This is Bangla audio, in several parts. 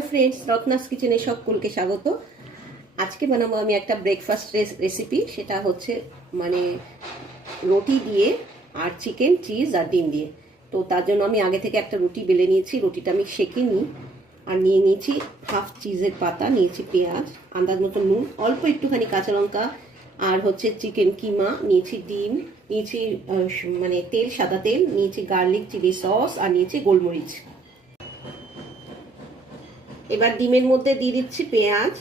হ্যালো ফ্রেন্ডস রত্নাস কিচেনে সকলকে স্বাগত। আজকে বানাবো আমি একটা ব্রেকফাস্ট রেসিপি সেটা হচ্ছে মানে রুটি দিয়ে আর চিকেন চিজ আর ডিম দিয়ে। তো তার জন্য আমি আগে থেকে একটা রুটি বেলে নিয়েছি, রুটিটা আমি সেঁকে নিই আর নিয়ে নিয়েছি হাফ চিজের পাতা, নিয়েছি পেঁয়াজ, আন্দাজ মতো নুন, অল্প একটুখানি কাঁচা লঙ্কা আর হচ্ছে চিকেন কিমা, নিয়েছি ডিম, নিয়েছি মানে তেল, সাদা তেল, নিয়েছি গার্লিক চিলি সস আর নিয়েছি গোলমরিচ। এবার ডিমের মধ্যে দিয়ে দিচ্ছি পেঁয়াজ,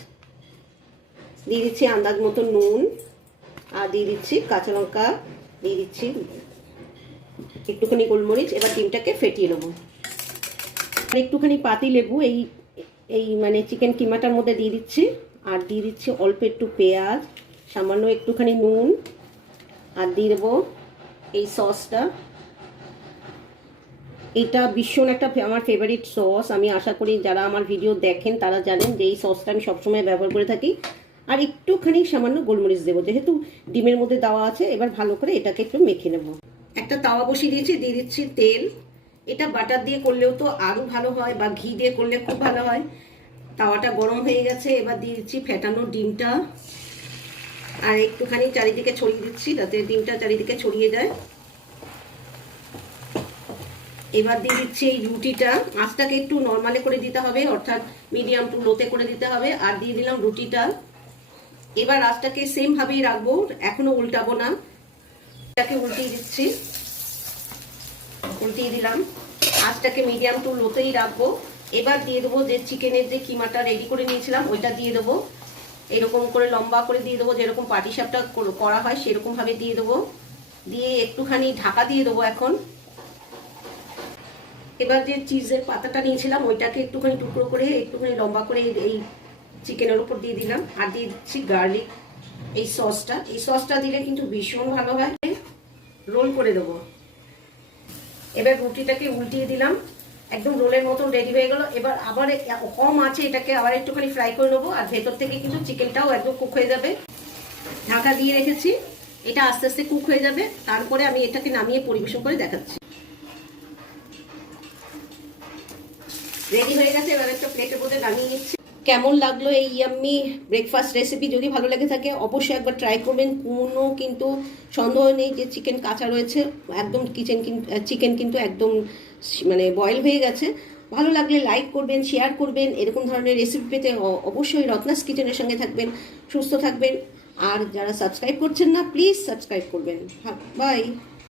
দিয়ে দিচ্ছি আন্দাজ মতো নুন, আর দিয়ে দিচ্ছি কাঁচা লঙ্কা, দিয়ে দিচ্ছি একটুখানি গোলমরিচ, এবার ডিমটাকে ফেটিয়ে নেব। একটুখানি পাতি লেবু, এই এই মানে চিকেন কিমাটার মধ্যে দিয়ে দিচ্ছি, আর দিয়ে দিচ্ছি অল্প একটু পেঁয়াজ, সামান্য একটুখানি নুন, আর দিয়ে দেবো এই সসটা। এটা ভীষণ একটা আমার ফেভারিট সস আমি আশা করি যারা আমার ভিডিও দেখেন, তারা জানেন যে এই সসটা আমি সবসময় ব্যবহার করে থাকি। আর একটুখানি সামান্য গোলমরিচ দেবো, যেহেতু ডিমের মধ্যে দেওয়া আছে, এবার ভালো করে এটাকে একটু মেখে নেব। একটা তাওয়া বসিয়ে দিয়েছি, দিয়ে দিচ্ছি তেল। এটা বাটার দিয়ে করলেও তো আরও ভালো হয়, বা ঘি দিয়ে করলে খুব ভালো হয়। তাওয়াটা গরম হয়ে গেছে, এবার দিয়ে দিচ্ছি ফেটানো ডিমটা। আর একটুখানি চারিদিকে ছড়িয়ে দিচ্ছি, যাতে ডিমটা চারিদিকে ছড়িয়ে যায়। এবার দিয়ে দিচ্ছি এই রুটিটা। আঁচটাকে একটু নর্মালে করে দিতে হবে, অর্থাৎ মিডিয়াম টু লোতে করে দিতে হবে। আর দিয়ে দিলাম রুটিটা। এবার আঁচটাকে সেম ভাবেই রাখব, এখনও উল্টাবো না। এটাকে উল্টিয়ে দিচ্ছি। উল্টিয়ে দিলাম। আঁচটাকে মিডিয়াম টু লোতেই রাখব। এবার দিয়ে দেবো যে চিকেনের যে কিমাটা রেডি করে নিয়েছিলাম, ওইটা দিয়ে দেবো। এরকম করে লম্বা করে দিয়ে দেবো, যেরকম পাটি সাপটা করা হয়, সেরকমভাবে দিয়ে দেবো। দিয়ে একটুখানি ঢাকা দিয়ে দেবো এখন। এবার যে চিজের পাতাটা নিয়েছিলাম, ওইটাকে একটুখানি টুকরো করে, একটুখানি লম্বা করে এই চিকেনের উপর দিয়ে দিলাম। আর দিয়ে দিচ্ছি গার্লিক এই সসটা এই সসটা দিলে কিন্তু ভীষণ ভালো হয়। রোল করে দেবো। এবার রুটিটাকে উল্টিয়ে দিলাম। একদম রোলের মতন রেডি হয়ে গেল। এবার আবার কম আছে এটাকে আবার একটুখানি ফ্রাই করে নেব। আর ভেতর থেকে কিন্তু চিকেনটাও একদম কুক হয়ে যাবে। ঢাকা দিয়ে রেখেছি। এটা আস্তে আস্তে কুক হয়ে যাবে। তারপরে আমি এটাকে নামিয়ে পরিবেশন করে দেখাচ্ছি। রেডি হয়ে গেছে, এবার একটা প্লেটের মধ্যে নামিয়ে নিচ্ছি। কেমন লাগল এই ইয়াম্মি ব্রেকফাস্ট রেসিপি যদি ভালো লেগে থাকে, অবশ্যই একবার ট্রাই করবেন। কোনো কিন্তু সন্দেহ নেই যে চিকেন কাঁচা রয়েছে। একদম কিচেন চিকেন কিন্তু একদম মানে বয়েল হয়ে গেছে। ভালো লাগলে লাইক করবেন শেয়ার করবেন। এরকম ধরনের রেসিপি পেতে অবশ্যই রত্নাস কিচেনের সঙ্গে থাকবেন, সুস্থ থাকবেন। আর যারা সাবস্ক্রাইব করছেন না প্লিজ সাবস্ক্রাইব করবেন। বাই